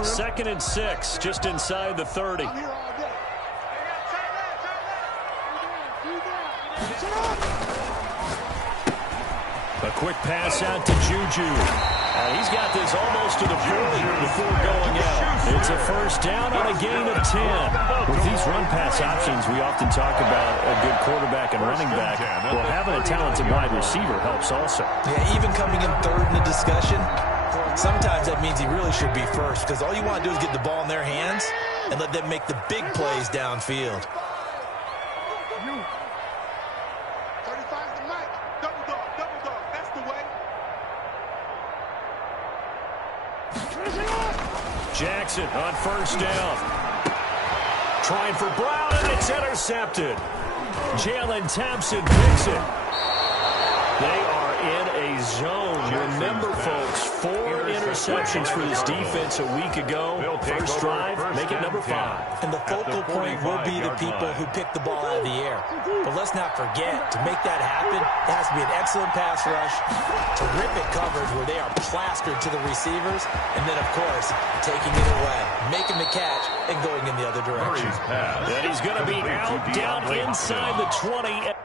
2nd and 6, just inside the 30. A quick pass out to Juju. He's got this almost to the 40 before going out. It's a first down on a gain of 10. With these run-pass options, we often talk about a good quarterback and running back. Well, having a talented wide receiver helps also. Yeah, even coming in third in the discussion, sometimes that means he really should be first, because all you want to do is get the ball in their hands and let them make the big plays downfield. Jackson on first down. Trying for Brown, and it's intercepted. Jalen Thompson picks it. They are in a zone. Remember, folks, 4 interceptions for this defense a week ago. First drive, make it number 5. And the focal point will be the people who pick the ball out of the air. But let's not forget, to make that happen, it has to be an excellent pass rush, terrific coverage where they are plastered to the receivers, and then, of course, taking it away, making the catch, and going in the other direction. And he's going to be out down inside the 20.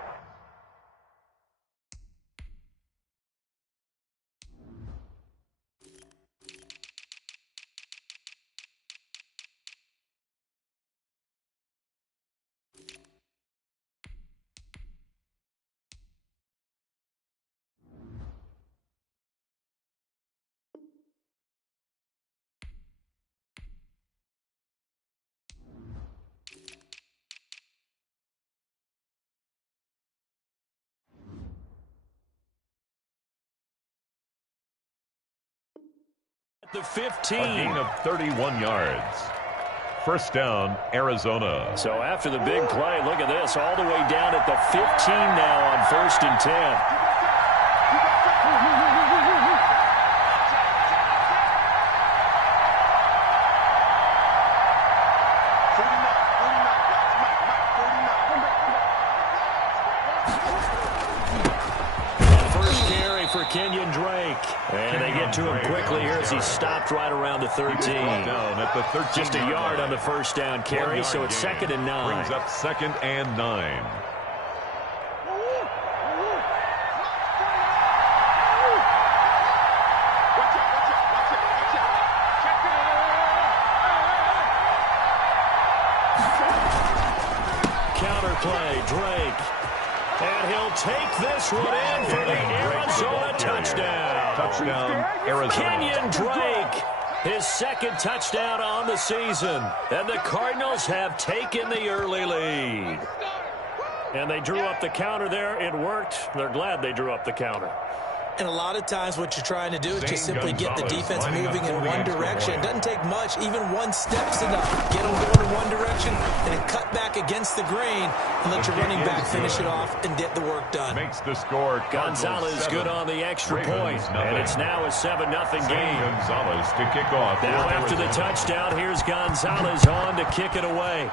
The 15. A gain of 31 yards. First down, Arizona. So after the big play, look at this, all the way down at the 15 now on 1st and 10. For Kenyon Drake. And they get to him quickly here as he stopped right around the 13. Down at the 13. Just a yard on the first down carry, so it's 2nd and 9. Brings up 2nd and 9. Counter play, Drake. And he'll take this one in for the Arizona touchdown. Touchdown, Arizona. Kenyon Drake, his 2nd touchdown on the season. And the Cardinals have taken the early lead. And they drew up the counter there. It worked. They're glad they drew up the counter. And a lot of times what you're trying to do is just simply get the defense moving in one direction. It doesn't take much. Even one step's enough. Get them going in one direction and then cut back against the grain and let your running back finish it off and get the work done. Makes the score. Gonzalez good on the extra point. And it's now a 7-0 game. Gonzalez to kick off. Now after the touchdown, here's Gonzalez on to kick it away.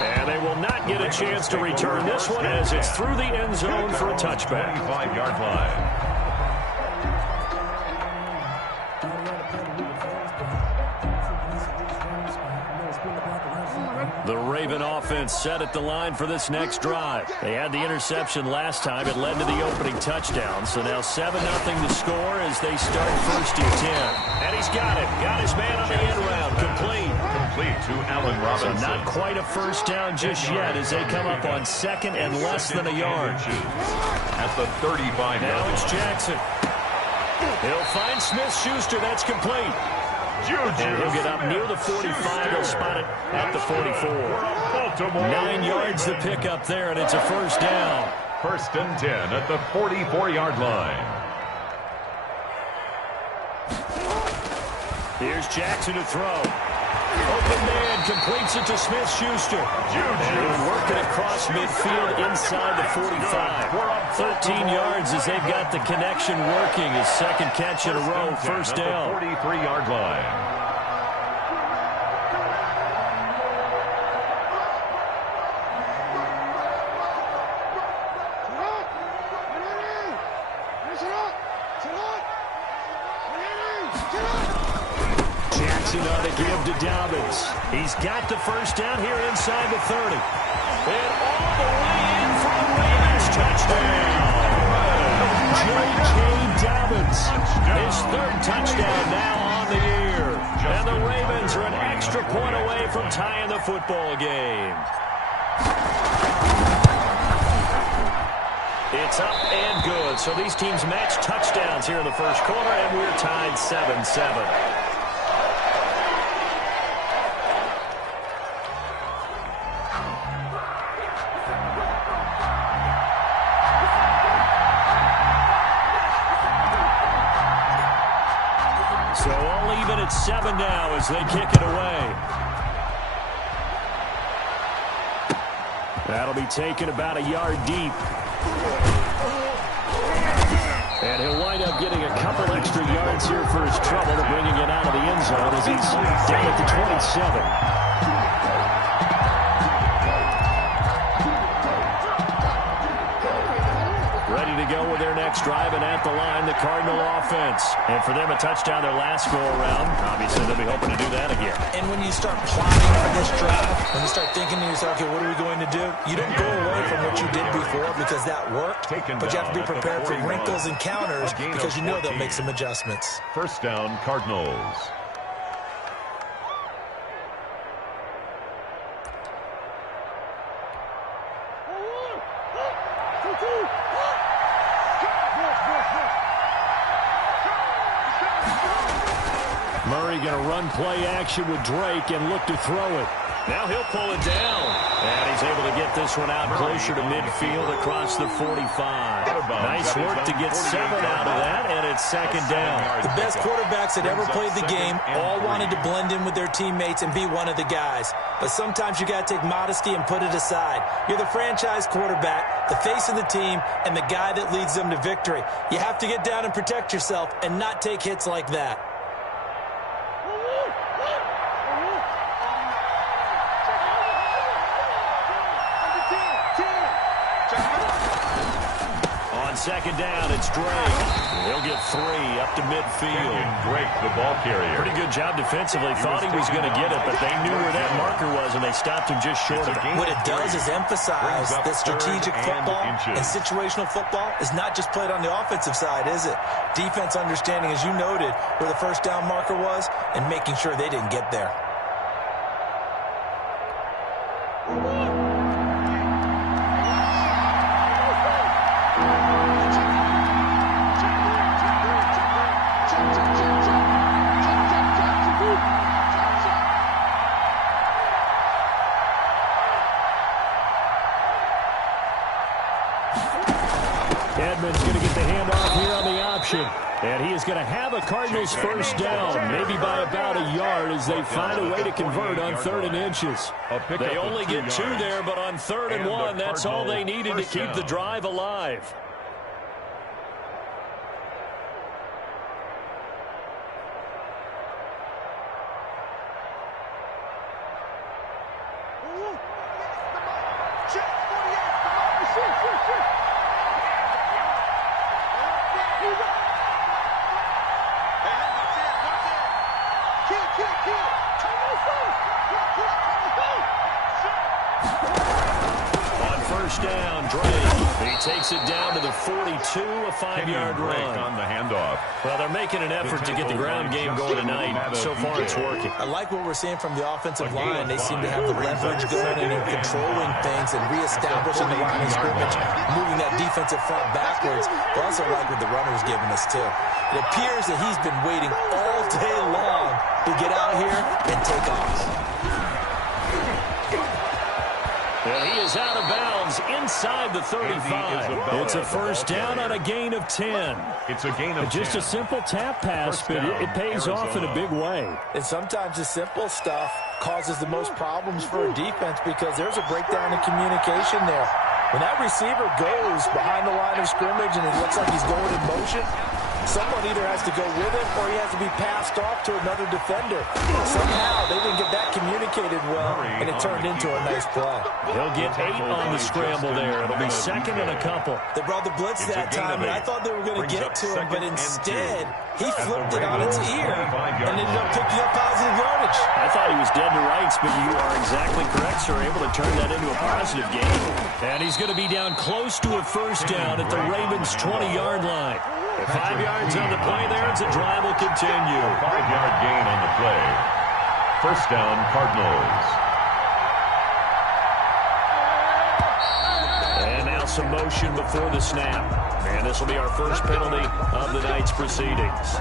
And they will not get a chance to return this one as it's through the end zone for a touchback. 25-yard line. The Raven offense set at the line for this next drive. They had the interception last time. It led to the opening touchdown. So now 7-0 the score as they start 1st and 10. And he's got it. Got his man on the end round. Complete To Allen Robinson. So not quite a first down just yet as they come up on 2nd and less than a yard. At the 35. Now it's Jackson. He'll find Smith-Schuster. That's complete. And he'll get up near the 45. He'll spot it at the 44. 9 yards to pick up there, and it's a first down. 1st and 10 at the 44-yard line. Here's Jackson to throw. Open man completes it to Smith-Schuster. And working across midfield inside the 45. 13 yards as they've got the connection working. His 2nd catch in a row, first down. 43-yard line. Jackson on the give to Dobbins. He's got the first down here inside the 30. And all the way in for the Ravens touchdown. J.K. Dobbins, his third touchdown now on the year. And the Ravens are an extra point away from tying the football game. It's up and good. So these teams match touchdowns here in the first quarter, and we're tied 7-7. So all even at 7 now as they kick it away. That'll be taken about a yard deep. And he'll wind up getting a couple extra yards here for his trouble and bringing it out of the end zone as he's down at the 27. Ready to go with their next drive, and at the line, the Cardinal offense. And for them, a touchdown their last go-around. Obviously, they'll be hoping to do that again. And when you start plotting for this drive, when you start thinking to yourself, okay, what are we going to do? You don't go away from what you did before because that worked, but you have to be prepared for wrinkles and counters because you know they'll make some adjustments. First down, Cardinals. Murray going to run play action with Drake and look to throw it. Now he'll pull it down. And he's able to get this one out closer to midfield across the 45. Nice work to get 7 out of that, and it's second down. The best quarterbacks that ever played the game all wanted to blend in with their teammates and be one of the guys. But sometimes you got to take modesty and put it aside. You're the franchise quarterback, the face of the team, and the guy that leads them to victory. You have to get down and protect yourself and not take hits like that. Second down, it's Drake. He'll get 3 up to midfield. Drake, the ball carrier. Pretty good job defensively. Thought he was going to get it, but they knew where that marker was, and they stopped him just short of it. What it does is emphasize that strategic football and situational football is not just played on the offensive side, is it? Defense understanding, as you noted, where the first down marker was and making sure they didn't get there. Edmonds going to get the handoff here on the option. And he is going to have a Cardinals first down, maybe by about a yard as they find a way to convert on 3rd and inches. They only get 2 there, but on 3rd and 1, that's all they needed to keep the drive alive. On first down, Drake. He takes it down to the 42, a 5-yard run. On the handoff. Well, they're making an effort to get the ground game going tonight. So far, it's working. I like what we're seeing from the offensive line. They seem to have the leverage going and they're controlling things and reestablishing the line of scrimmage, moving that defensive front backwards. But also like what the runner's giving us, too. It appears that he's been waiting all day long to get out here and take off. And he is out of bounds inside the 35. It's a first down on a gain of 10. It's a gain of 10. Just a simple tap pass, but it pays off in a big way. And sometimes the simple stuff causes the most problems for a defense because there's a breakdown in communication there. When that receiver goes behind the line of scrimmage and it looks like he's going in motion, Someone either has to go with him or he has to be passed off to another defender. Somehow they didn't get that communicated well, and it turned into a nice play. He'll get 8 on the scramble there. It'll be second and a couple. They brought the blitz that time, and I thought they were going to get to him, but instead he flipped it on its ear and ended up picking up positive yardage. I thought he was dead to rights, but you are exactly correct, sir. Able to turn that into a positive gain. And he's going to be down close to a first down at the Ravens' 20-yard line. 5 yards on the play there, and the drive will continue. 5-yard gain on the play. First down, Cardinals. And now some motion before the snap. And this will be our first penalty of the night's proceedings.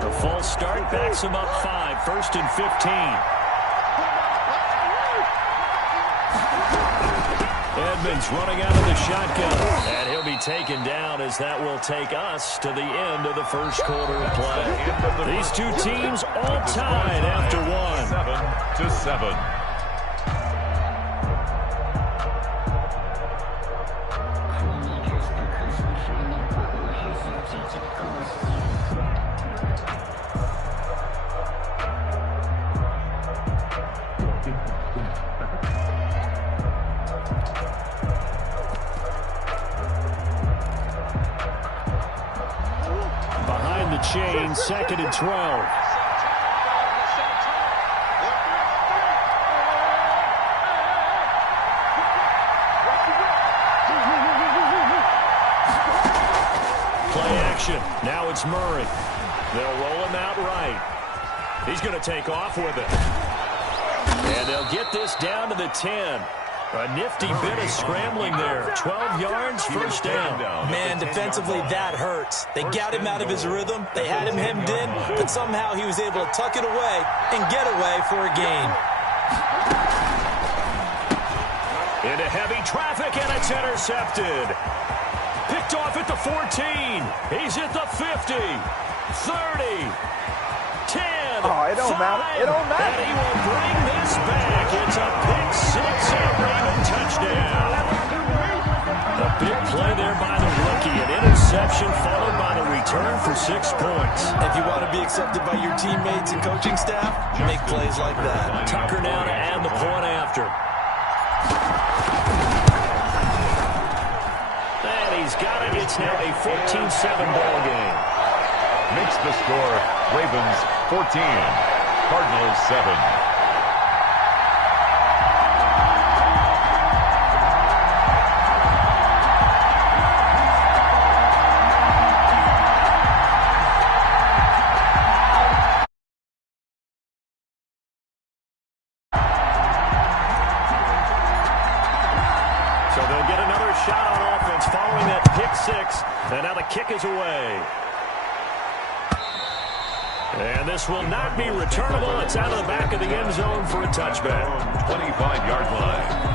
The false start backs him up 5, first and 15. Edmonds running out of the shotgun, and he'll be taken down as that will take us to the end of the first quarter of play. These two teams all tied after one. 7-7. Behind the chain, second and 12. Play action. Now it's Murray. They'll roll him out right. He's going to take off with it. And they'll get this down to the 10. A nifty bit of scrambling there. 12 yards, first down. Man, defensively, that hurts. They got him out of his rhythm. They had him hemmed in, but somehow he was able to tuck it away and get away for a gain. Into heavy traffic, and it's intercepted. Picked off at the 14. He's at the 50. 30. 10. Oh, it don't matter. It don't matter. And he will bring this back. It's a pick six and a Raven touchdown. A big play there by the rookie. An interception followed by the return for 6 points. If you want to be accepted by your teammates and coaching staff, make plays like that. Tucker now to add the point after. And he's got it. It's now a 14-7 ball game. Makes the score Ravens 14, Cardinals 7. So they'll get another shot on offense following that pick six. And now the kick is away. And this will not be returnable. It's out of the back of the end zone for a touchback. 25-yard line.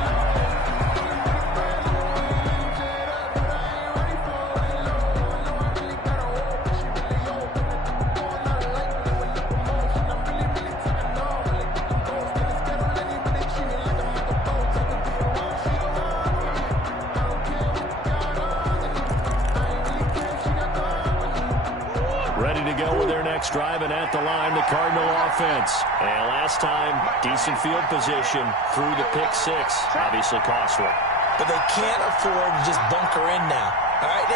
Ready to go with their next drive, and at the line, the Cardinal offense. And last time, decent field position through the pick six. Obviously costly. But they can't afford to just bunker in now. All right,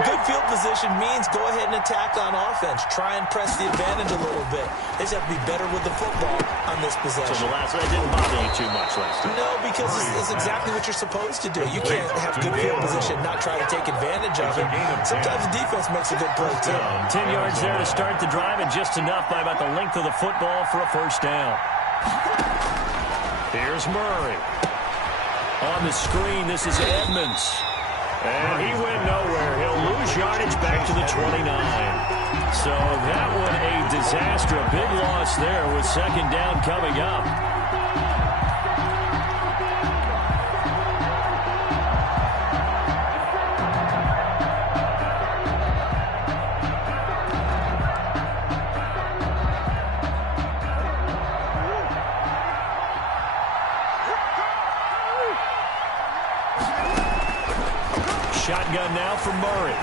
good field position means go ahead and attack on offense. Try and press the advantage a little bit. They just have to be better with the football on this possession. So that didn't bother you too much last time. No, because it's exactly what you're supposed to do. You can't have good field position, not try to take advantage of it. Sometimes the defense makes a good play, too. 10 yards there to start the drive, and just enough by about the length of the football for a first down. Here's Murray. On the screen, this is Edmonds. And he went nowhere. He'll lose yardage back to the 29. So that one a disaster. A big loss there with second down coming up. shotgun now for Murray.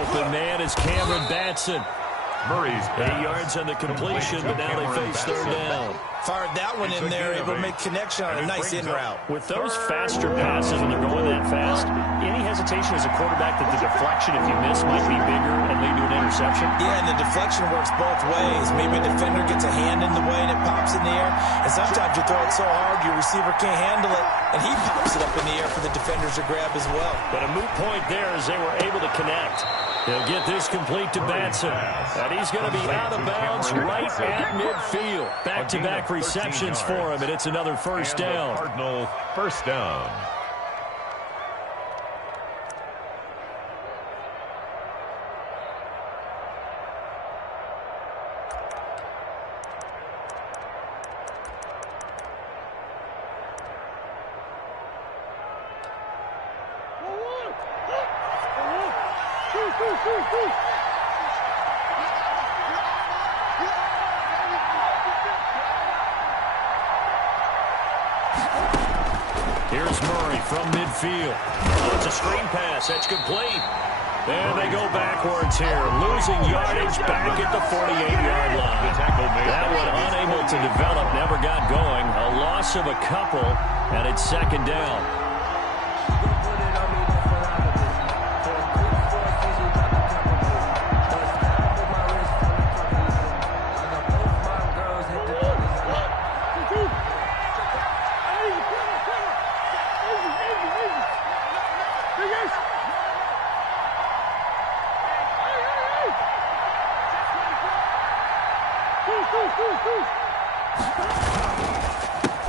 Open man is Cameron Batson. Murray's 8 yards on the completion, but now they face third down. Fired that one in there, able to make connection on a nice in route. With those faster passes, when they're going that fast, any hesitation as a quarterback that the deflection, if you miss, might be bigger and lead to an interception? Yeah, and the deflection works both ways. Maybe a defender gets a hand in the way and it pops in the air. And sometimes you throw it so hard your receiver can't handle it, and he pops it up in the air for the defenders to grab as well. But a moot point there as they were able to connect. He'll get this complete to Batson. And he's going to be out of bounds right at midfield. Back-to-back receptions for him, and it's another first down. Cardinal first down. Here's Murray from midfield. Oh, it's a screen pass. That's complete. And they go backwards here, losing yardage back at the 48-yard line. That one unable to develop, never got going. A loss of a couple, and it's second down.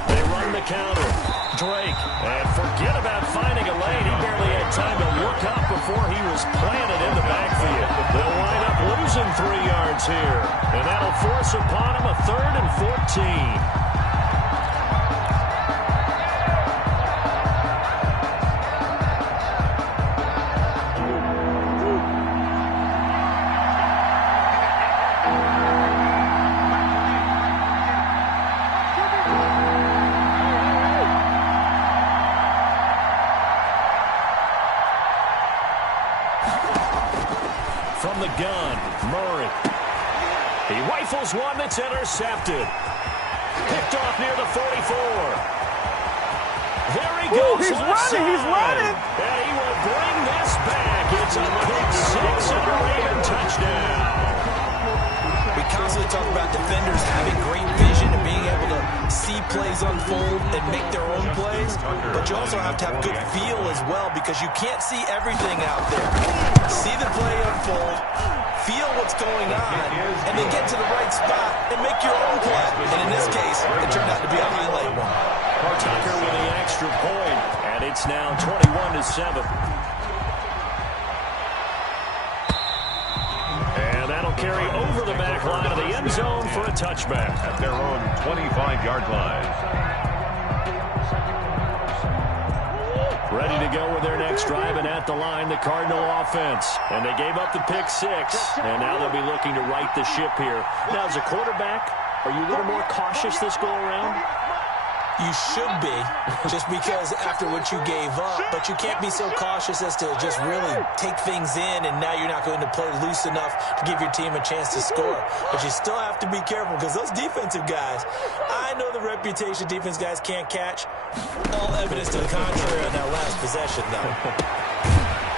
They run the counter. Drake, and forget about finding a lane. He barely had time to look up before he was planted in the backfield. They'll wind up losing 3 yards here, and that'll force upon him a 3rd and 14. From the gun, Murray. He rifles one that's intercepted. Picked off near the 44. There he goes. He's running. And he will bring this back. It's a pick six and a Raider touchdown. We constantly talk about defenders having great vision and being able to see plays unfold and make their own plays, but you also have to have good feel as well because you can't see everything out there. See the play unfold, feel what's going on, and then get to the right spot and make your own play. And in this case, it turned out to be a highlight one. Tucker with the extra point, and it's now 21-7. And that'll carry over the back line of the end zone for a touchback. At their own 25-yard line. Ready to go with their next drive, and at the line, the Cardinal offense. And they gave up the pick six, and now they'll be looking to right the ship here. Now, as a quarterback, are you a little more cautious this go-around? You should be, just because after what you gave up, but you can't be so cautious as to just really take things in, and now you're not going to play loose enough to give your team a chance to score. But you still have to be careful because those defensive guys, I know the reputation defense guys can't catch. All evidence to the contrary on that last possession, though.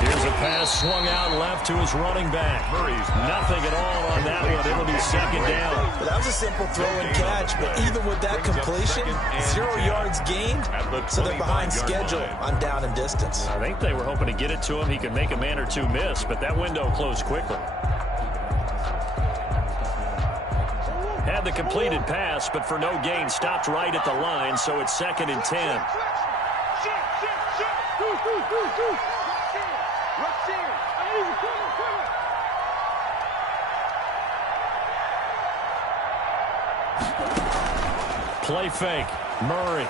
Here's a pass swung out left to his running back. Murray's nothing at all on that one. It'll be second down. Well, that was a simple throw and catch, but even with that completion, 0 yards gained, so they're behind schedule on down and distance. I think they were hoping to get it to him. He could make a man or two miss, but that window closed quickly. Had the completed pass, but for no gain, stopped right at the line, so it's 2nd and 10. Play fake, Murray.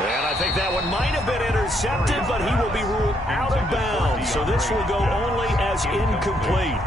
And I think that one might have been intercepted, but he will be ruled out of bounds. So this will go only as incomplete.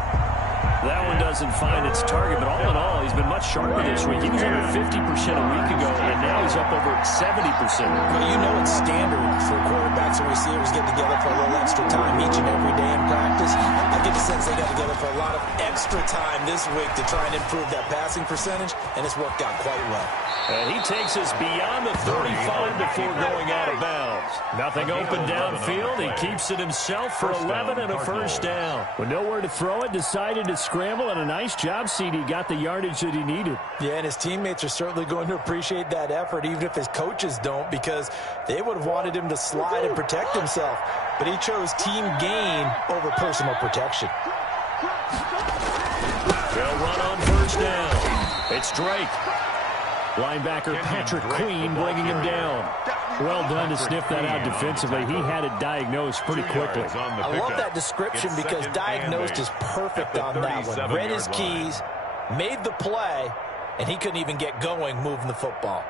That one doesn't find its target, but all in all, he's been much sharper this week. He was under 50% a week ago, and now he's up over 70%. Well, you know it's standard for quarterbacks and receivers getting together for a little extra time each and every day in practice. I get the sense they got together for a lot of extra time this week to try and improve that passing percentage, and it's worked out quite well. And he takes us beyond the 35 before going out of bounds. Nothing open downfield. He keeps it himself for 11 and a first down. With nowhere to throw it, decided to scramble, and a nice job, CD. Got the yardage that he needed. Yeah, and his teammates are certainly going to appreciate that effort, even if his coaches don't, because they would have wanted him to slide and protect himself. But he chose team gain over personal protection. They'll run on first down. It's Drake. Linebacker Patrick Queen bringing him down. Well done to sniff that out defensively. He had it diagnosed pretty quickly. I love that description because diagnosed is perfect on that one. Read his keys, made the play, and he couldn't even get going moving the football.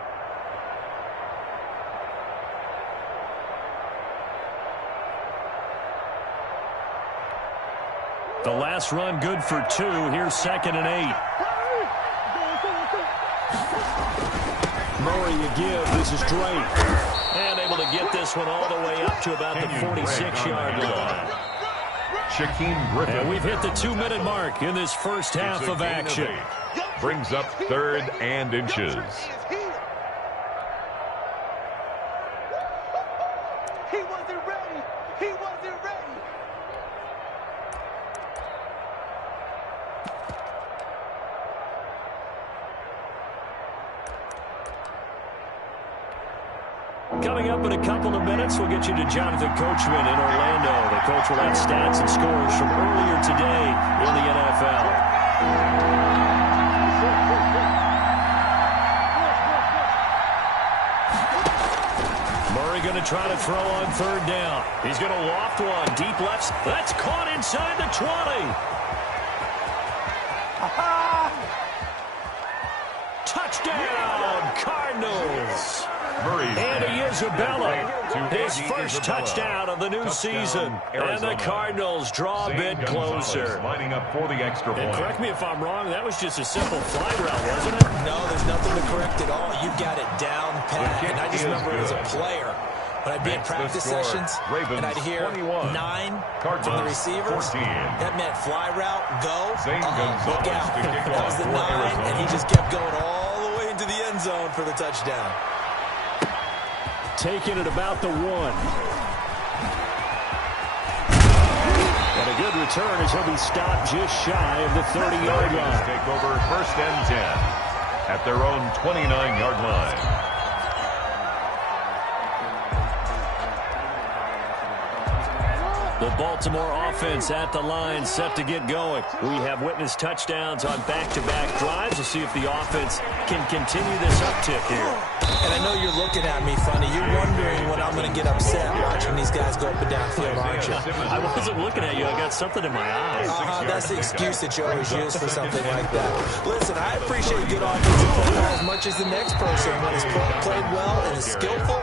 The last run good for 2. Here's 2nd and 8. Murray you give. This is Drake. And able to get this one all the way up to about the 46-yard line. Shaquem Griffin. And we've hit the 2-minute mark in this first half of action. Brings up 3rd and inches. He wasn't ready. He wasn't ready. Coming up in a couple of minutes, we'll get you to Jonathan Coachman in Orlando. The coach will have stats and scores from earlier today in the NFL. Murray going to try to throw on 3rd down. He's going to loft one. Deep left. That's caught inside the 20. Touchdown, Cardinals. Andy Isabella, his first touchdown of the new season. And the Cardinals draw a bit closer. Lining up for the extra point. And correct me if I'm wrong, that was just a simple fly route, wasn't it? No, there's nothing to correct at all. You got it down pat. And I just remember as a player, when I'd be in practice sessions, and I'd hear 9 from the receivers, that meant fly route, go, look out. That was the 9, and he just kept going all the way into the end zone for the touchdown. Taking it about the 1. And a good return as he'll be stopped just shy of the 30-yard line. Take over 1st and 10 at their own 29-yard line. The Baltimore offense at the line, set to get going. We have witnessed touchdowns on back-to-back drives. We'll see if the offense can continue this uptick here. And I know you're looking at me funny. You're wondering when I'm going to get upset watching these guys go up and down field, aren't you? I wasn't looking at you. I got something in my eyes. That's the excuse that you always use for something like that. Listen, I appreciate good offensive football as much as the next person. When it's played well and is skillful,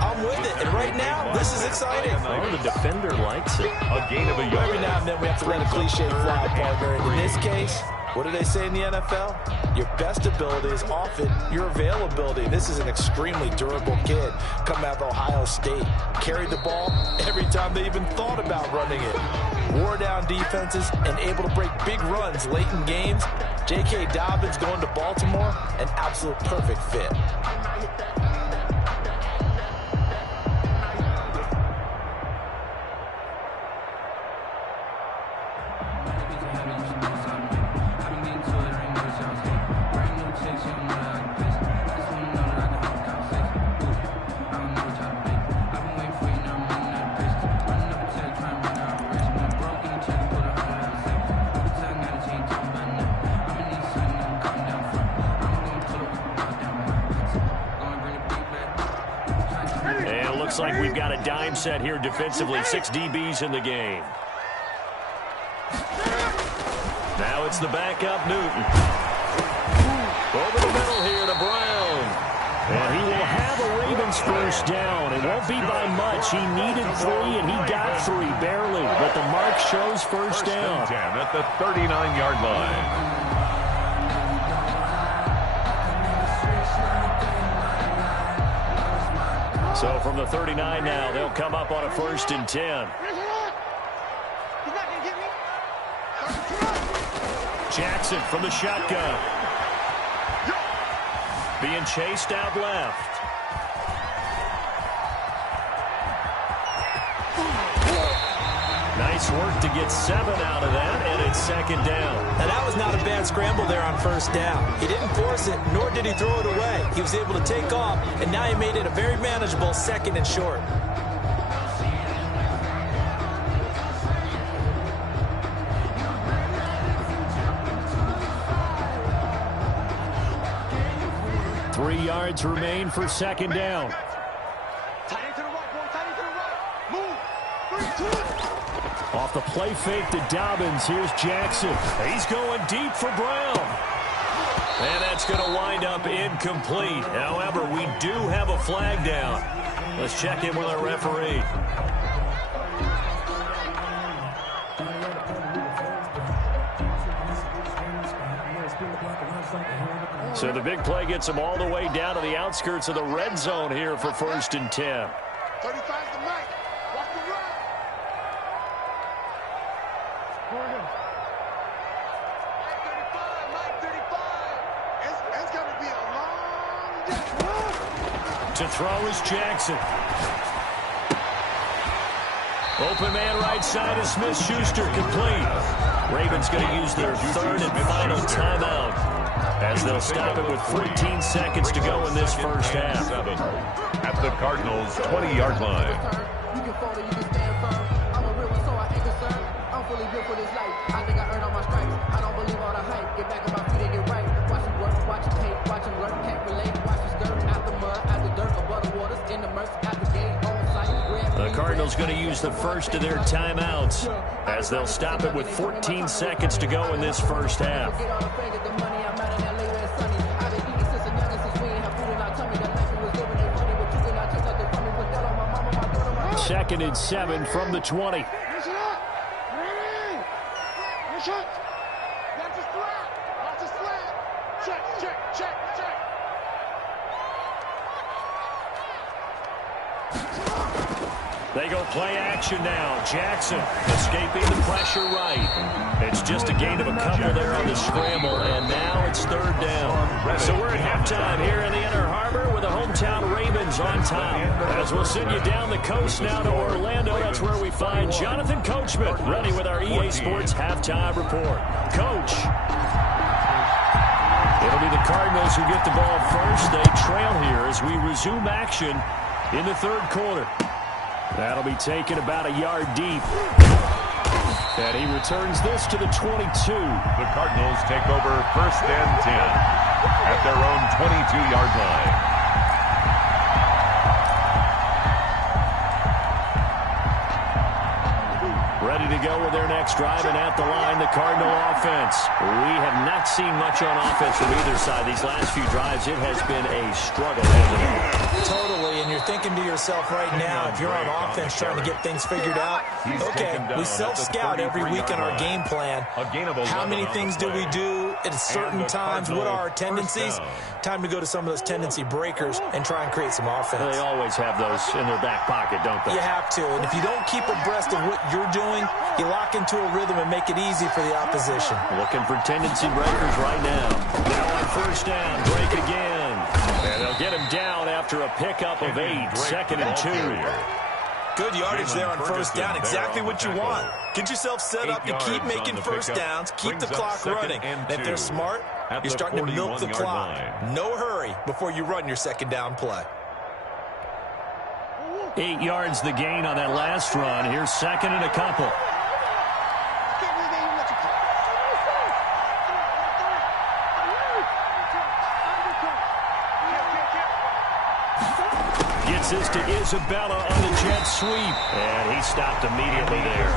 I'm with it. And right now, this is exciting. Oh, the defender likes it. A gain of a yard. Every now and then we have to let a cliche fly, partner. And in this case, what do they say in the NFL? Your best ability is often your availability. This is an extremely durable kid coming out of Ohio State. Carried the ball every time they even thought about running it. Wore down defenses and able to break big runs late in games. J.K. Dobbins going to Baltimore, an absolute perfect fit. Like we've got a dime set here defensively. 6 DBs in the game. Now it's the backup Newton. Over the middle here to Brown. And he will have the Ravens first down. It won't be by much. He needed 3, and he got 3, barely. But the mark shows first down. 10 at the 39-yard line. So from the 39 now, they'll come up on a 1st and 10. Jackson from the shotgun. Being chased out left. Nice work to get 7 out of that, and it's 2nd down. Now, that was not a bad scramble there on 1st down. He didn't force it, nor did he throw it away. He was able to take off, and now he made it a very manageable 2nd and short. Three yards remain for 2nd down. Off the play fake to Dobbins. Here's Jackson. He's going deep for Brown. And that's going to wind up incomplete. However, we do have a flag down. Let's check in with our referee. So the big play gets him all the way down to the outskirts of the red zone here for 1st and 10. 35 to Mike. Watch the run. Mike 35. It's going to be a long day. To throw is Jackson. Open man right side of Smith-Schuster, complete. Ravens going to use their 3rd and final timeout as they'll stop it with 14 seconds to go in this first half. At the Cardinals' 20-yard line. You can fall or you can stand firm. I'm a real one, so I ain't concerned. I'm fully built for this life. I think I earned all my stripes. I don't believe all the hype. Get back on my feet and get right. Watch him work, watch him hate, watch him run, can't relate. Watch him skirt out the mud, out the dirt, above the waters, in the murks, out the gate, on sight. The Cardinals going to use the first of their timeouts as they'll stop it with 14 seconds to go in this first half. 2nd and 7 from the 20. They go play action now. Jackson escaping the pressure right. It's just a gain of a couple there on the scramble, and now it's 3rd down. So we're at halftime here in the Inner Harbor with the hometown Ravens on top. As we'll send you down the coast now to Orlando, that's where we find Jonathan Coachman ready with our EA Sports halftime report. Coach. It'll be the Cardinals who get the ball first. They trail here as we resume action in the 3rd quarter. That'll be taken about a yard deep. And he returns this to the 22. The Cardinals take over 1st and 10 at their own 22-yard line. Ready to go with their next drive, and at the line, the Cardinal offense. We have not seen much on offense from either side. These last few drives, it has been a struggle. Totally, and you're thinking to yourself right now, if you're on offense trying to get things figured out, okay, we self-scout every week in our game plan. How many things do we do at certain times? What are our tendencies? Time to go to some of those tendency breakers and try and create some offense. They always have those in their back pocket, don't they? You have to, and if you don't keep abreast of what you're doing, you lock into a rhythm and make it easy for the opposition. Looking for tendency breakers right now. Now on 1st down, break again. And they'll get him down after a pickup of 8, 2nd and 2. Good yardage there on 1st down, exactly what you want. Get yourself set up to keep making 1st downs, keep the clock running. And if they're smart, you're starting to milk the clock. No hurry before you run your 2nd down play. 8 yards the gain on that last run. Here's 2nd and a couple. Gets this to Isabella on the jet sweep. And he stopped immediately there.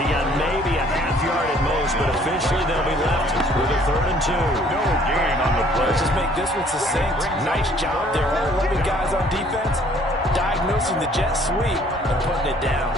He got maybe a half yard at most, but officially they'll be left with a 3rd and 2. No gain on the play. Let's just make make this one succinct. Nice job there. All 11 guys on defense, diagnosing the jet sweep and putting it down.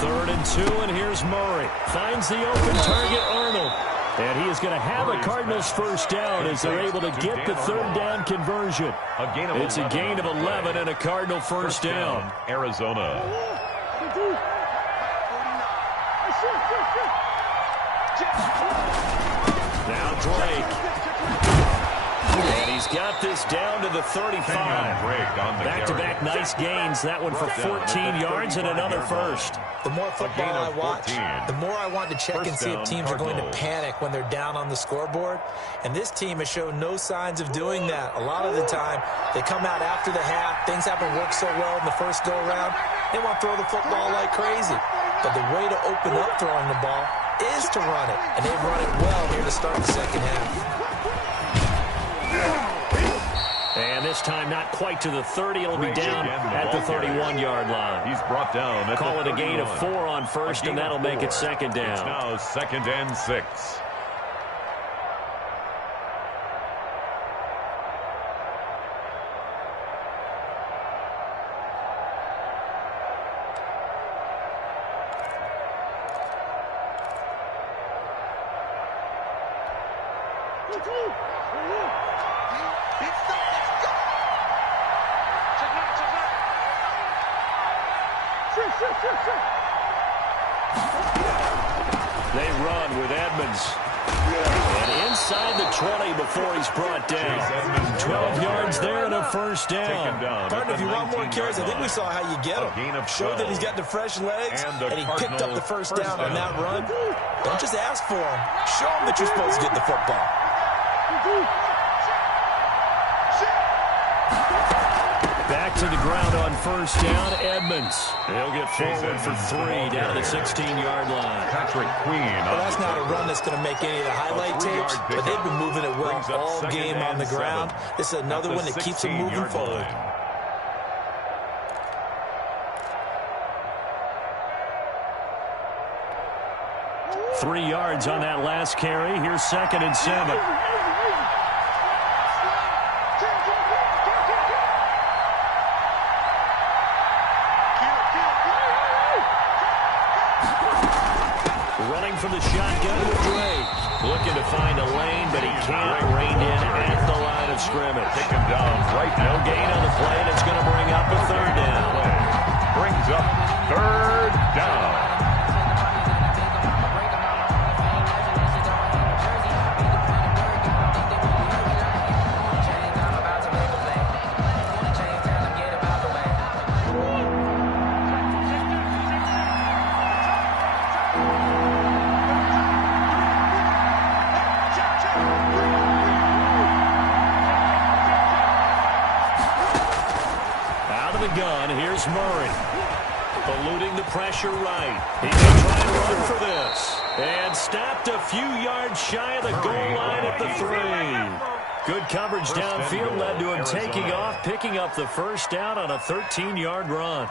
Third and 2, and here's Murray. Finds the open target, Arnold. And he is going to have a Cardinals first down as they're able to get the third down conversion. It's a gain of 11 and a Cardinal first down. Arizona. Now Drake. And he's got this down to the 35. Back-to-back nice gains. That one for 14 yards and another first. The more football I watch, the more I want to check and see if teams are going to panic when they're down on the scoreboard. And this team has shown no signs of doing that. A lot of the time, they come out after the half. Things haven't worked so well in the first go-around. They want to throw the football like crazy. But the way to open up throwing the ball is to run it. And they've run it well here to start the second half. And this time not quite to the 30. It'll be down at the 31-yard line. He's brought down at Call the it a gain of 4 on first, and that'll make it second down. It's now 2nd and 6. They run with Edmonds. And inside the 20 before he's brought down. 12 yards there and a first down. Partner, if you want more carries, I think we saw how you get him. Show that he's got the fresh legs, and he picked up the first down on that run. Don't just ask for him. Show him that you're supposed to get the football. Back to the ground on first down, Edmonds. He'll get forward for 3 down to the 16-yard line. Patrick Queen. Well, that's not a run that's going to make any of the highlight tapes, but they've been moving it well all game on the ground. This is another one that keeps them moving forward. – 3 yards on that last carry. Here's 2nd and 7. From the shotgun with Drake. Looking to find a lane, but he can't. Reined in at the line of scrimmage. Take him down right now. No gain on the play, and it's going to bring up a third down. Brings up 3rd down. Gun. Here's Murray. Eluding the pressure right. He's going to try and run for this. And stopped a few yards shy of the goal line at the 3. Good coverage downfield led to him taking off, picking up the first down on a 13-yard run.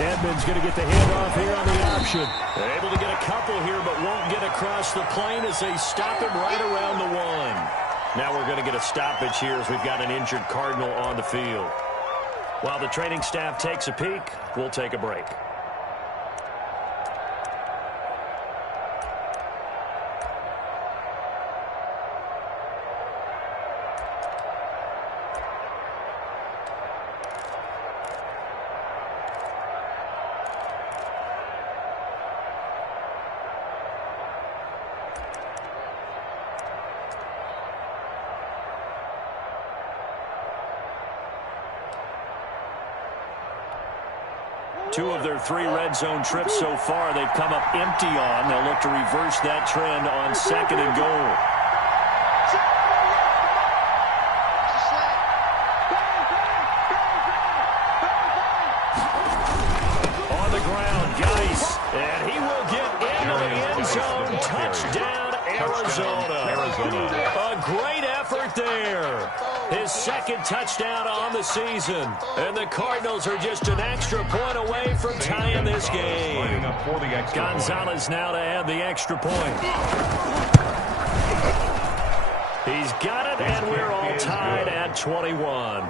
Edmonds going to get the handoff here on the option. They're able to get a couple here, but won't get across the plane as they stop him right around the 1. Now we're going to get a stoppage here as we've got an injured Cardinal on the field. While the training staff takes a peek, we'll take a break. Two of their 3 red zone trips so far, they've come up empty on. They'll look to reverse that trend on 2nd and goal. second touchdown on the season. And the Cardinals are just an extra point away from tying this game. Gonzalez now to add the extra point. He's got it, and we're all tied at 21.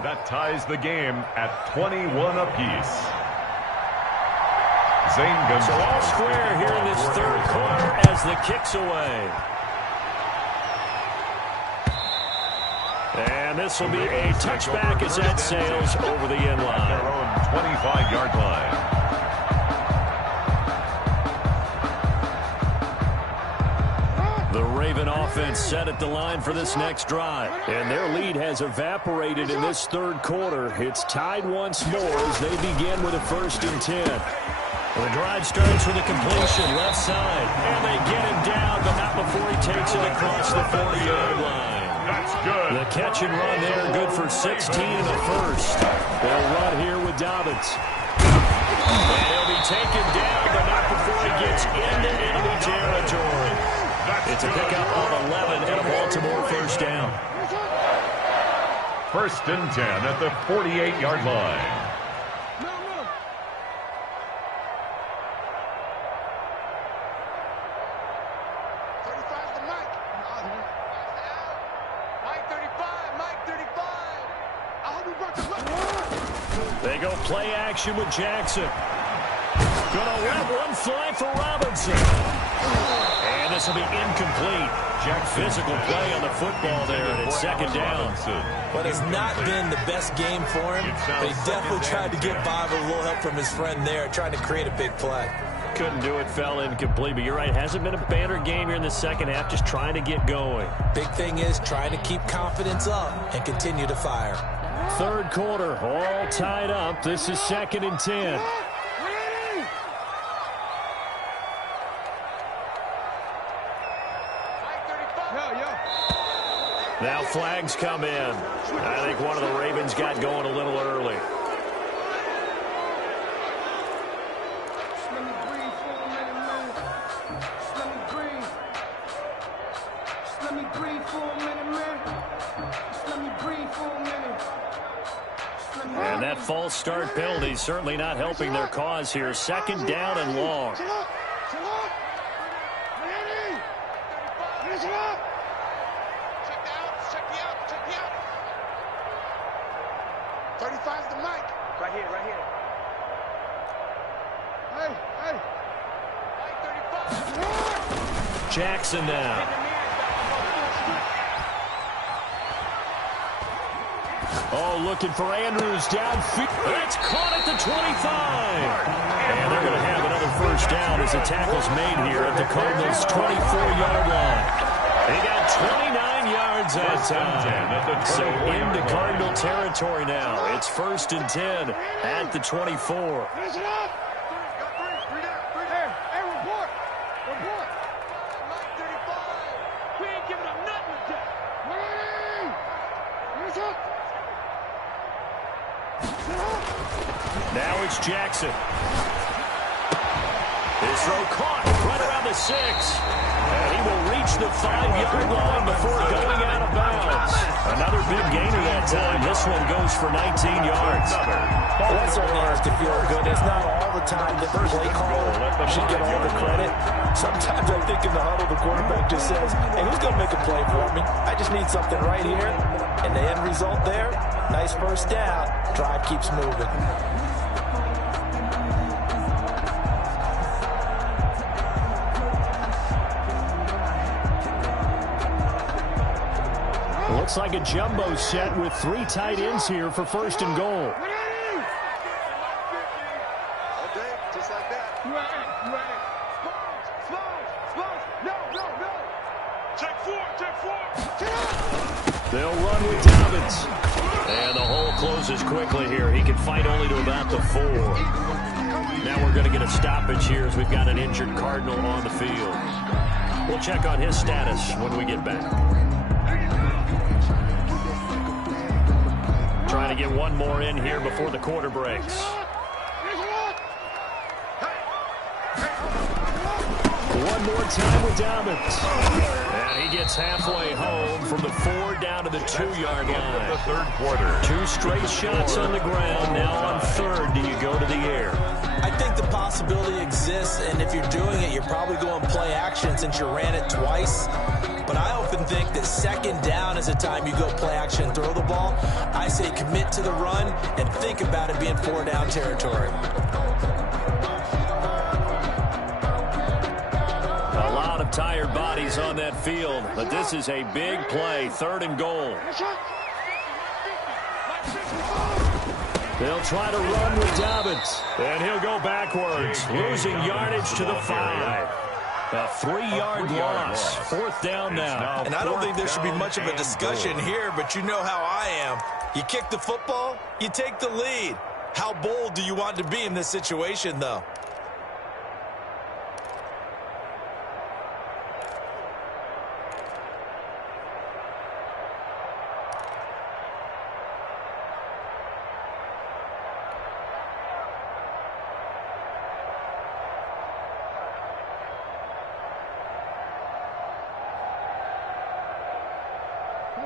That ties the game at 21 apiece. Zane Gonzalez. So all square here in this third quarter as the kick's away. And this will be a touchback as that sails over the end line. Their own 25-yard line. The Raven offense set at the line for this next drive. And their lead has evaporated in this third quarter. It's tied once more as they begin with a 1st and 10. Well, the drive starts with a completion left side. And they get him down, but not before he takes it across the 40-yard line. That's good. The catch and run there, good for 16 and a first. They'll run here with Dobbins. And he'll be taken down, but not before he gets into enemy territory. It's a pickup of 11 and a Baltimore 1st down. 1st and 10 at the 48-yard line. They go play action with Jackson. Gonna let one fly for Robinson. And this will be incomplete. Physical play on the football there, and it's 2nd down. But it's not been the best game for him. But he definitely tried to get by with a little help from his friend there, trying to create a big play. Couldn't do it, fell incomplete. But you're right, hasn't been a banner game here in the second half, just trying to get going. Big thing is trying to keep confidence up and continue to fire. Third quarter, all tied up. This is 2nd and 10. Now flags come in. I think one of the Ravens got going a little early. And that false start penalty certainly not helping their cause here. 2nd down and long. Jackson now. Oh, looking for Andrews downfield. That's caught at the 25. And they're going to have another 1st down as the tackle's made here at the Cardinals' 24-yard line. They got 29 yards that time. So into Cardinal territory now. It's 1st and 10 at the 24. Now it's Jackson. His throw caught right around the 6. And he will reach the 5-yard line before going out of bounds. Another big gainer that time. This one goes for 19 yards. Well, that certainly has to feel good. It's not all the time that the play caller should get all the credit. Sometimes I think in the huddle, the quarterback just says, hey, who's going to make a play for me? I just need something right here. And the end result there, nice 1st down. Drive keeps moving. Looks like a jumbo set with 3 tight ends here for 1st and goal. They'll run with Dobbins. And the hole closes quickly here. He can fight only to about the 4. Now we're going to get a stoppage here as we've got an injured Cardinal on the field. We'll check on his status when we get back. Trying to get one more in here before the quarter breaks. One more time with Dobbins. And he gets halfway home from the 4 down to the 2-yard line. The third quarter. 2 straight shots on the ground. Now on third, do you go to the air? I think the possibility exists, and if you're doing it, you're probably going play action since you ran it twice. But I often think that second down is the time you go play action and throw the ball. I say commit to the run and think about it being 4 down territory. A lot of tired bodies on that field, but this is a big play, 3rd and goal. They'll try to run with Dobbins, and he'll go backwards, losing yardage to the 5. A 3-yard loss, 4th down now. And I don't think there should be much of a discussion here, but you know how I am. You kick the football, you take the lead. How bold do you want to be in this situation, though?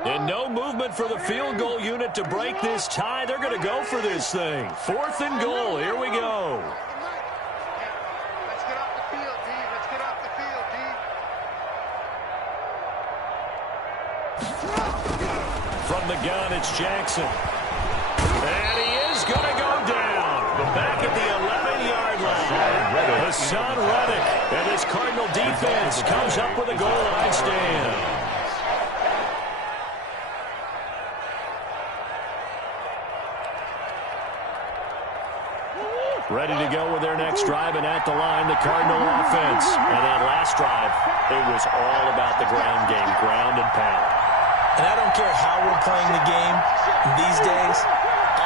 And no movement for the field goal unit to break this tie. They're going to go for this thing. 4th and goal. Here we go. Let's get off the field, D. Let's get off the field, D. From the gun, it's Jackson. And he is going to go down. Back at the 11-yard line. Hassan Reddick and his Cardinal defense comes up with a goal line stand. Ready to go with their next drive, and at the line, the Cardinal offense. And that last drive, it was all about the ground game, ground and pound. And I don't care how we're playing the game these days,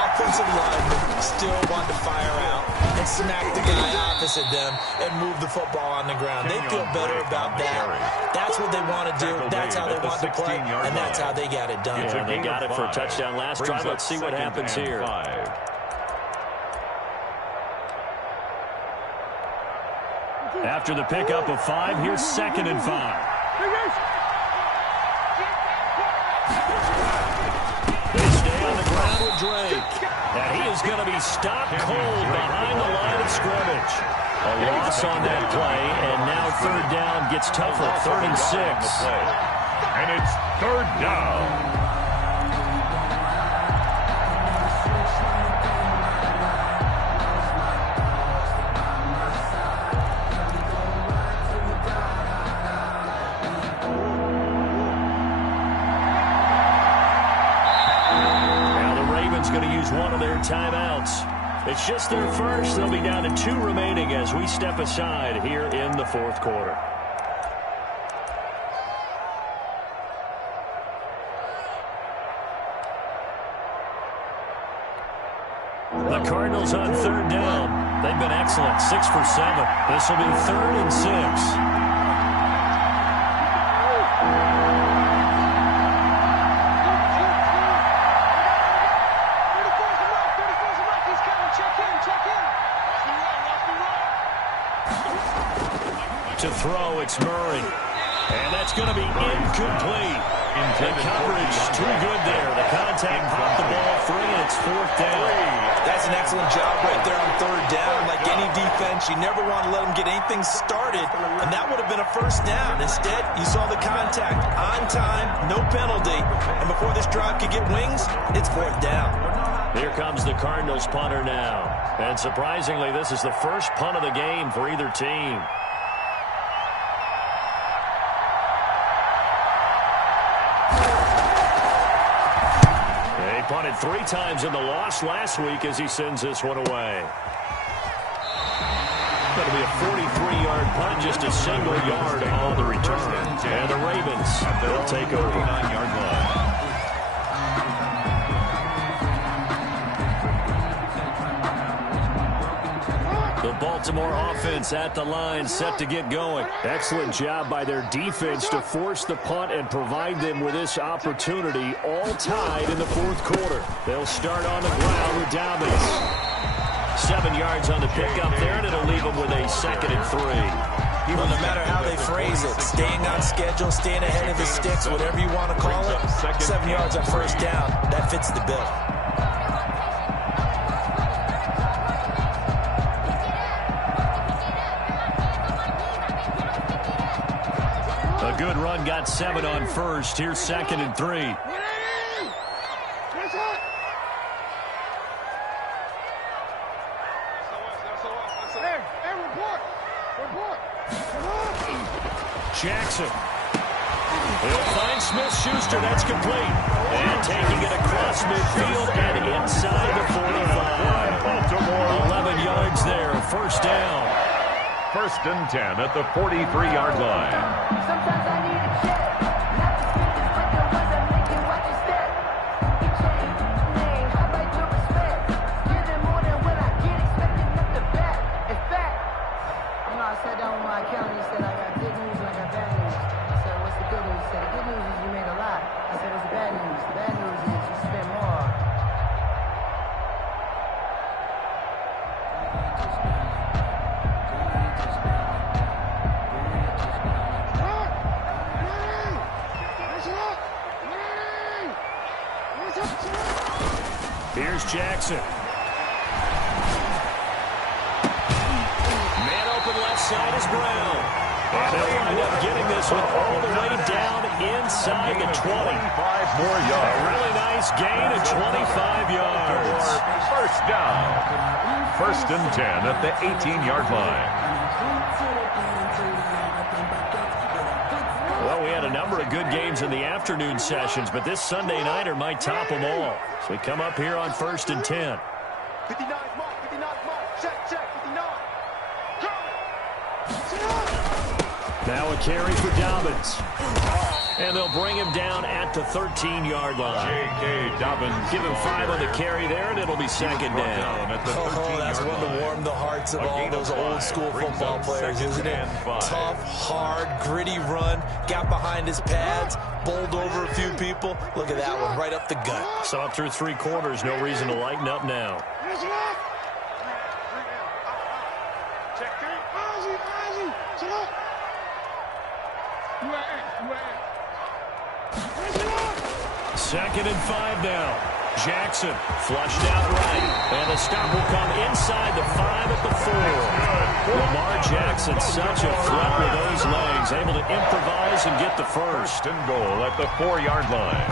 offensive linemen still want to fire out and smack the guy opposite them and move the football on the ground. They feel better about that. That's what they want to do. That's how they want to play, and that's how they got it done. Yeah, they got it for a touchdown last drive. Let's see what happens here. After the pickup of 5, here's 2nd and 5. They stay on the ground with Drake. And he is going to be stopped cold behind the line of scrimmage. A loss on that play, and now 3rd down gets tougher, 3rd and 6. And it's 3rd down. Going to use one of their timeouts. It's just their first. They'll be down to 2 remaining as we step aside here in the 4th quarter. The Cardinals on 3rd down. They've been excellent, 6 for 7. This will be 3rd and 6. To throw, it's Murray. And that's going to be incomplete. The coverage too good there. The contact popped the ball free, and it's 4th down. That's an excellent job right there on 3rd down. Like any defense, you never want to let them get anything started, and that would have been a 1st down. Instead, you saw the contact on time, no penalty, and before this drive could get wings, it's 4th down. Here comes the Cardinals punter now. And surprisingly, this is the first punt of the game for either team. Punted 3 times in the loss last week as he sends this one away. That'll be a 43-yard punt, just a single yard on the return. And the Ravens will take over. 9-yard line. The Baltimore offense at the line, set to get going. Excellent job by their defense to force the punt and provide them with this opportunity, all tied in the 4th quarter. They'll start on the ground with Dobbins. 7 yards on the pickup there, and it'll leave them with a 2nd and 3. Well, no matter how they phrase it, staying on schedule, staying ahead of the sticks, whatever you want to call it, 7 yards on first down, that fits the bill. A good run got 7 on first. Here's 2nd and 3. Jackson. He'll find Smith-Schuster. That's complete. And taking it across midfield and inside the 45. 11 yards there. First down. 1st and 10 at the 43-yard line. Sometimes I need a check. Not to spit this, but the ones that make you watch your step. He changed his name. How about your respect? Get it more than when I get expected not to bet. In fact, I sat down with my accountant. He said, I got good news and I got bad news. I said, what's the good news? He said, the good news is you made a lot. I said, what's the bad news? The bad news is you spent more. Here's Jackson. Man open left side is Brown. And they'll wind up getting this one all the way down inside the 20. 25 more yards. A really nice gain of 25 yards. First down. 1st and 10 at the 18-yard line. Well, we had a number of good games in the afternoon sessions, but this Sunday nighter might top them all. So we come up here on 1st and 10. 59 mark, 59 mark, check, 59. Now a carry for Dobbins. And they'll bring him down at the 13-yard line. J.K. Dobbins. Give him 5 on the carry there, and it'll be 2nd down. At the That's one to warm the hearts of all those old-school football players, isn't it? Tough, hard, gritty run. Got behind his pads, bowled over a few people. Look at that one, right up the gut. So up through 3 quarters, no reason to lighten up now. Check 3. Ozzy, sit up. Second and 5 now. Jackson flushed out right. And the stop will come inside the 5 at the 4. Lamar Jackson, such a threat with those legs. Able to improvise and get the first. 1st and goal at the 4-yard line.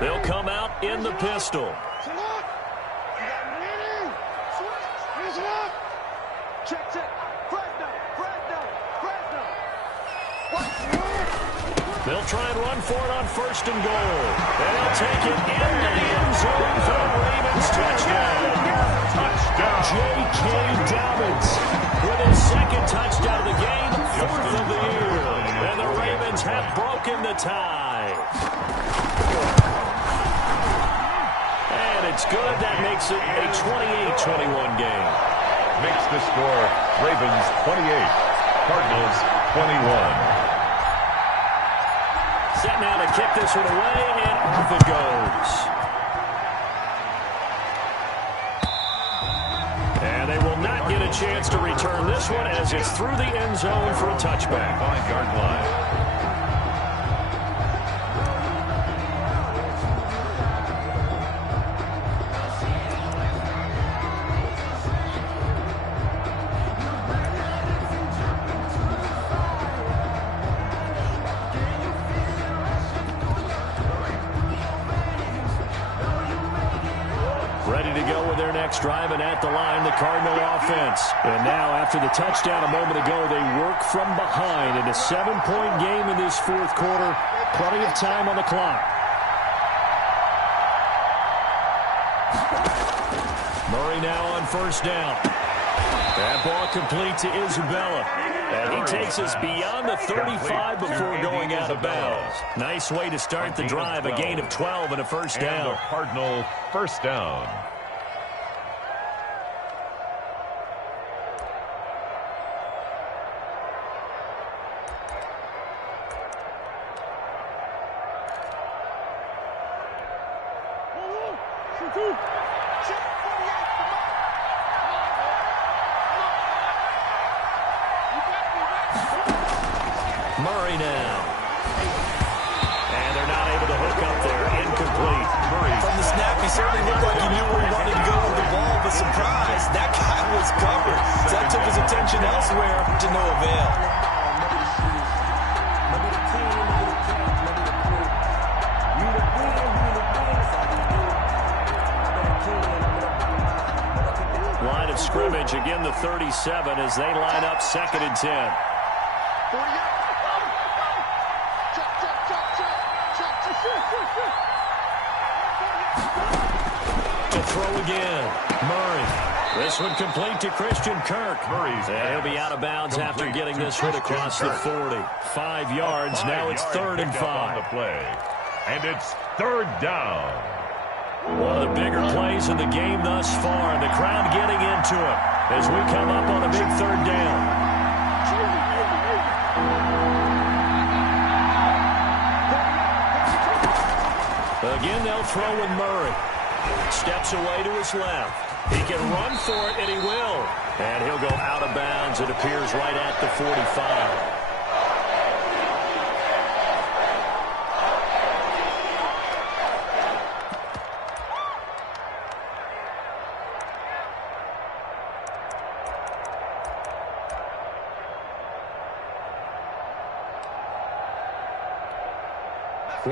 They'll come out in the pistol. They'll try and run for it on 1st and goal. And they'll take it into the end zone for the Ravens touchdown. J.K. Dobbins with his 2nd touchdown of the game, 4th of the year. And the Ravens have broken the tie. And it's good. That makes it a 28-21 game. Makes the score Ravens 28, Cardinals 21. Set now to kick this one away, and off it goes. And they will not get a chance to return this one as it's through the end zone for a touchback. 5-yard line. Driving at the line, the Cardinal offense. And now, after the touchdown a moment ago, they work from behind in a 7-point game in this 4th quarter. Plenty of time on the clock. Murray now on 1st down. That ball complete to Isabella. And he takes us beyond the 35 before going out of bounds. Nice way to start the drive. A gain of 12 and a first down. And the Cardinal first down. Murray now. And they're not able to hook up there. Incomplete. From the snap, he certainly looked like he knew where he wanted to go with the ball, but surprise, that guy was covered. So that took his attention elsewhere to no avail. Line of scrimmage, again the 37 as they line up 2nd and 10. To throw again, Murray. This one complete to Christian Kirk. Murray's and he'll be out of bounds after getting this one across the 40. 5 yards, now it's 3rd and 5. On the play. And it's 3rd down. One of the bigger plays in the game thus far, and the crowd getting into it as we come up on a big 3rd down. Again, they'll throw with Murray. Steps away to his left. He can run for it, and he will. And he'll go out of bounds. It appears right at the 45.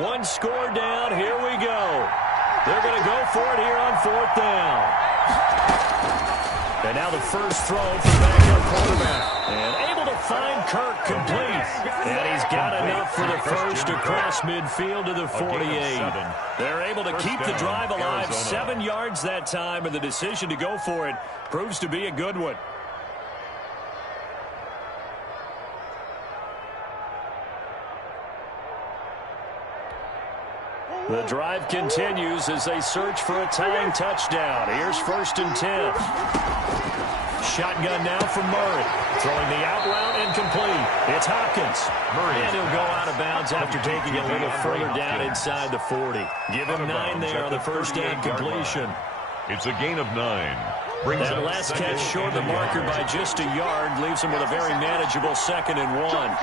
One score down. Here we go. They're going to go for it here on 4th down. And now the first throw from backup quarterback. And able to find Kirk complete. And he's got enough for the first across midfield to the 48. They're able to keep the drive alive. 7 yards that time, and the decision to go for it proves to be a good one. The drive continues as they search for a tying touchdown. Here's 1st and 10. Shotgun now from Murray. Throwing the out route incomplete. It's Hopkins. And he'll go out of bounds after taking a little further down inside the 40. Give him 9 there on the first down completion. It's a gain of 9. That last catch short the marker by just a yard leaves him with a very manageable 2nd and 1.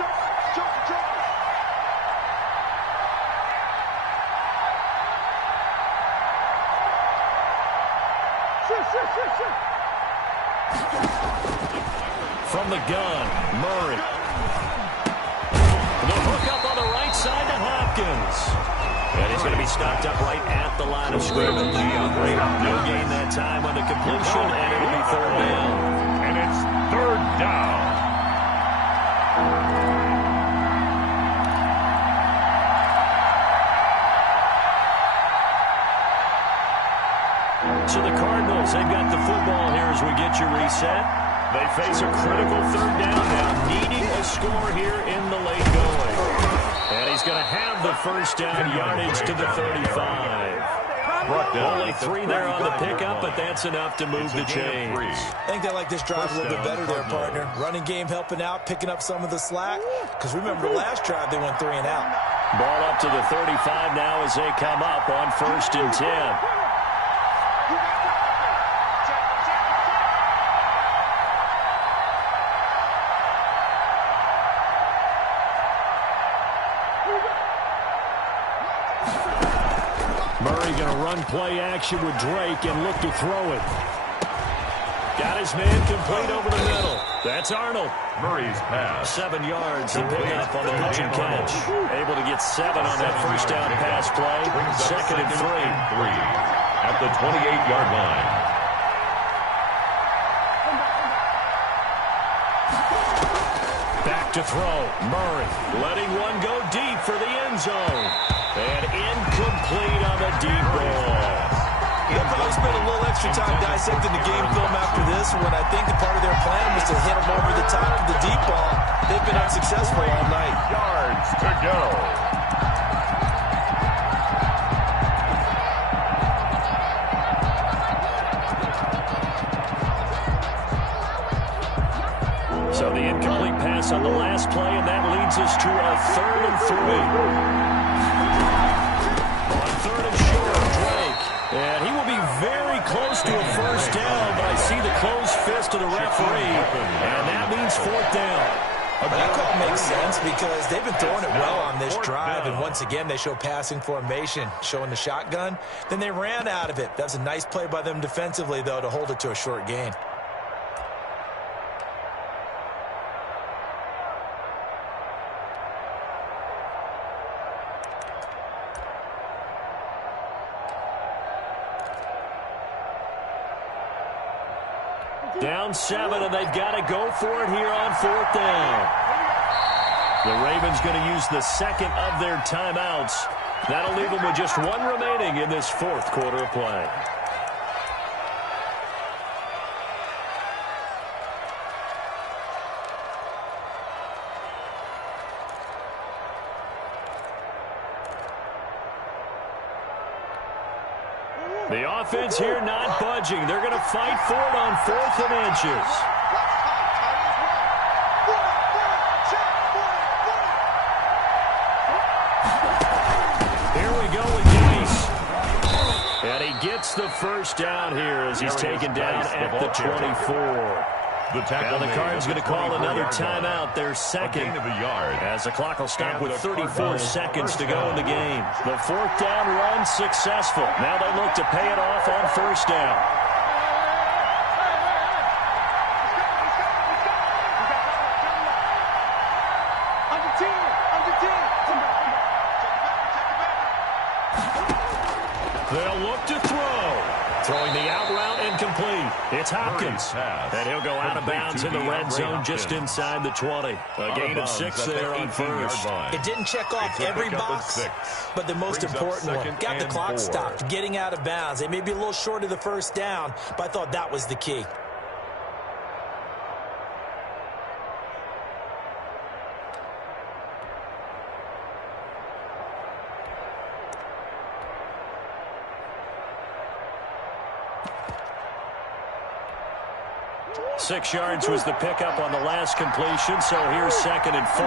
From the gun, Murray. The hook up on the right side to Hopkins. And he's going to be stopped up right at the line of scrimmage. No gain that time on the completion, and it'll be 3rd down. And it's 3rd down. So the Cardinals, they've got the football here as we get you reset. They face a critical 3rd down now, needing a score here in the late going. And he's going to have the first down yardage to the 35. Only 3 there on the pickup, but that's enough to move the chains. I think they like this drive a little bit better there, partner. Running game helping out, picking up some of the slack. Because remember, the last drive, they went 3 and out. Ball up to the 35 now as they come up on 1st and 10. Murray going to run play action with Drake and look to throw it. Got his man complete over the middle. That's Arnold. Murray's pass. 7 yards to pick up on the pitch and catch. Able to get 7 on that first down pass play. 2nd and 3. At the 28-yard line. Back to throw. Murray letting one go deep for the end zone. And incomplete on the deep ball. They'll probably spend a little extra time dissecting the game film after this when I think the part of their plan was to hit them over the top of the deep ball. They've been unsuccessful all night. Yards to go. So the incomplete pass on the last play, and that leads us to a 3rd and 3. On 3rd and short, Drake. And he will be very close to a first down, but I see the closed fist of the referee, and that means 4th down. That call makes sense because they've been throwing it well on this drive, and once again they show passing formation, showing the shotgun. Then they ran out of it. That was a nice play by them defensively, though, to hold it to a short gain. Down 7, and they've got to go for it here on 4th down. The Ravens going to use the second of their timeouts. That'll leave them with just 1 remaining in this 4th quarter of play. The offense here not budging. They're going to fight for it on 4th and inches. Here we go with Dice. And he gets the first down here as he's taken down at the 24. Now the Cards going to call another timeout, their second, as the clock will stop with 34 seconds to go in the game. The 4th down run successful. Now they look to pay it off on 1st down. They'll look to throw. Throwing the out route incomplete. It's Hopkins. And he'll go out of bounds in the red zone just inside the 20. A gain of 6 there on 1st. It didn't check off every box, but the most important one. Got the clock stopped, getting out of bounds. They may be a little short of the 1st down, but I thought that was the key. Six yards was the pickup on the last completion, so here's 2nd and 4.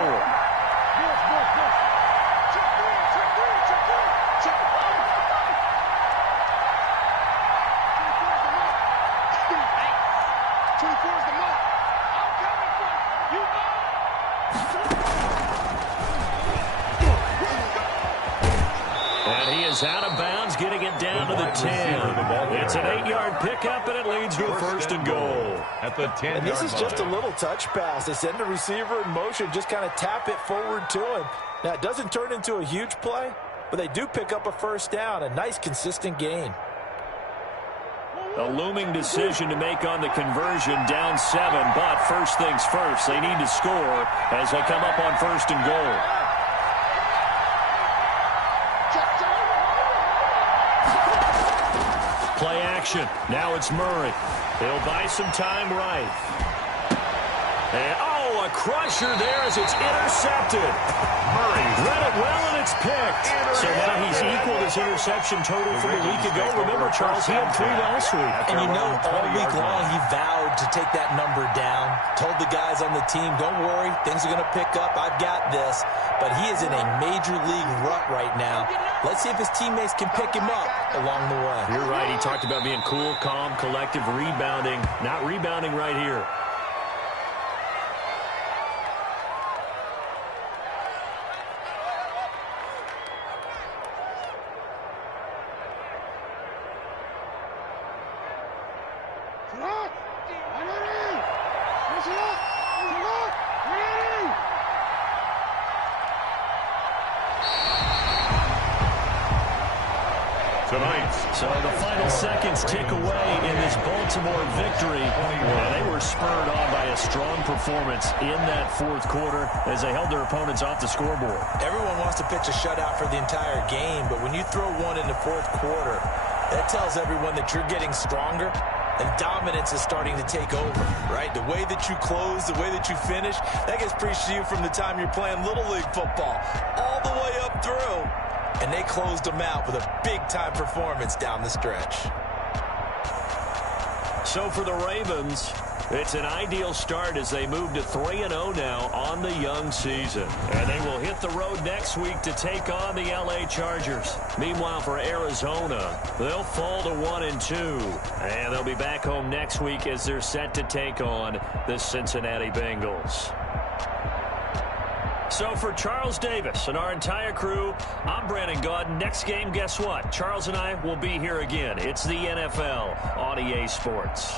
And he is out of bounds, getting it down to the 10. It's an 8-yard pickup, and it leads to a 1st and goal. At the 10-yard And this is just a little touch pass. They send the receiver in motion, just kind of tap it forward to him. Now, it doesn't turn into a huge play, but they do pick up a 1st down, a nice, consistent gain. A looming decision to make on the conversion, down 7, but first things first, they need to score as they come up on 1st and goal. Play action. Now it's Murray. He'll buy some time right. And, a crusher there as it's intercepted. Murray read it well, and it's picked. So now he's equaled his interception total from a week ago. Remember, Charles, he had 3 last week. And you know, all week long, he vowed to take that number down. Told the guys on the team, don't worry, things are going to pick up. I've got this. But he is in a major league rut right now. Let's see if his teammates can pick him up along the way. You're right. He talked about being cool, calm, collective, rebounding. Not rebounding right here. So the final seconds tick away in this Baltimore victory. And they were spurred on by a strong performance in that 4th quarter as they held their opponents off the scoreboard. Everyone wants to pitch a shutout for the entire game, but when you throw one in the 4th quarter, That tells everyone that you're getting stronger and dominance is starting to take over, right? The way that you close, the way that you finish, that gets preached to you from the time you're playing Little League football all the way up through. And they closed them out with a big-time performance down the stretch. So for the Ravens, it's an ideal start as they move to 3-0 now on the young season. And they will hit the road next week to take on the LA Chargers. Meanwhile, for Arizona, they'll fall to 1-2. And they'll be back home next week as they're set to take on the Cincinnati Bengals. So for Charles Davis and our entire crew, I'm Brandon Gaudin. Next game, guess what? Charles and I will be here again. It's the NFL on EA Sports.